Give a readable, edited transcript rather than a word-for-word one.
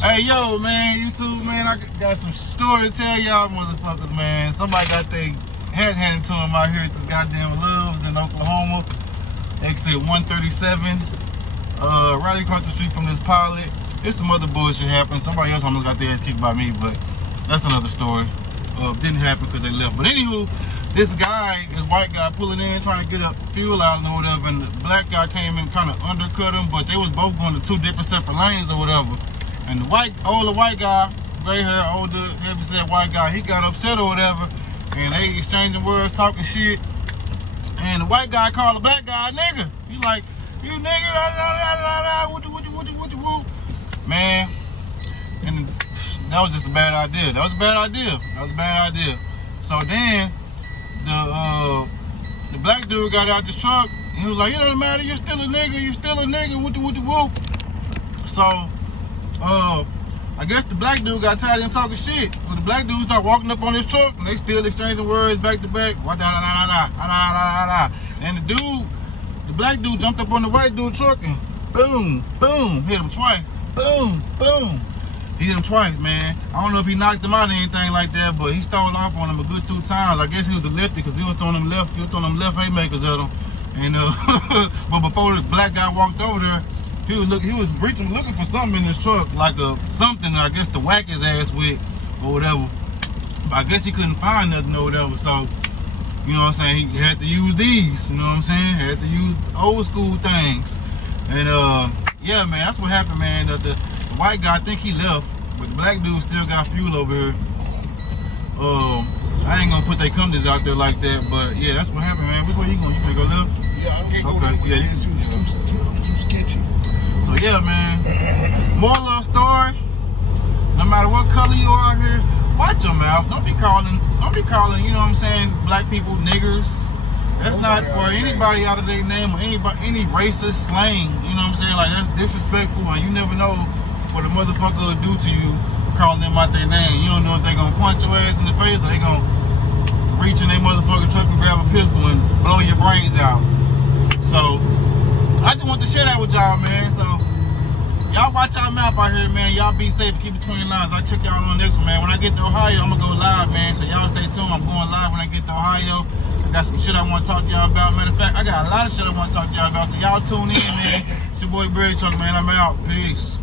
Hey, yo, man, YouTube, man, I got some story to tell y'all motherfuckers, man. Somebody got their head handed to them out here at this goddamn Loves in Oklahoma. Exit 137. Right across the street from this pilot. There's some other bullshit happened. Somebody else almost got their ass kicked by me, but that's another story. Didn't happen because they left. But anywho, this guy, this white guy pulling in, trying to get a fuel out or whatever, and the black guy came in, kind of undercut him, but they was both going to two different separate lanes or whatever. And the older white guy, gray hair, older, heavyset white guy, he got upset or whatever, and they exchanging words, talking shit. And the white guy called the black guy a nigga. He's like, you nigga, what you, man. And that was just a bad idea. That was a bad idea. So then the black dude got out the truck and he was like, it doesn't matter, you're still a nigga, what. So I guess the black dude got tired of him talking shit. So the black dude started walking up on his truck and they still exchanging words back to back. And the black dude jumped up on the white dude's truck and boom, boom, hit him twice. Boom, boom. He hit him twice, man. I don't know if he knocked him out or anything like that, but he stole off on him a good 2 times. I guess he was a lefty because he was throwing them left haymakers at him. And but before the black guy walked over there, he was looking for something in his truck, like something I guess to whack his ass with or whatever. But I guess he couldn't find nothing or whatever, so you know what I'm saying, he had to use these, you know what I'm saying? Had to use old school things. And yeah, man, that's what happened, man. The white guy, I think he left, but the black dude still got fuel over here. I ain't gonna put their companies out there like that, but yeah, that's what happened, man. Which way you going? You gonna go left? Yeah, I can't go okay, left. Yeah, too sketchy. So yeah, man. Moral of the story, no matter what color you are here, watch your mouth. Don't be calling, you know what I'm saying, black people niggers. That's not for anybody out of their name or any racist slang. You know what I'm saying? Like, that's disrespectful, and you never know what a motherfucker will do to you calling them out their name. You don't know if they're gonna punch your ass in the face or they gonna reach in their motherfucking truck and grab a pistol and blow your brains out. So I just want to share that with y'all, man. So y'all watch y'all mouth out here, man. Y'all be safe and keep between the lines. I'll check y'all on the next one, man. When I get to Ohio, I'm gonna go live, man. So y'all stay tuned. I'm going live when I get to Ohio. I got some shit I want to talk to y'all about. Matter of fact, I got a lot of shit I want to talk to y'all about. So y'all tune in, man. It's your boy Bread Truck, man. I'm out. Peace.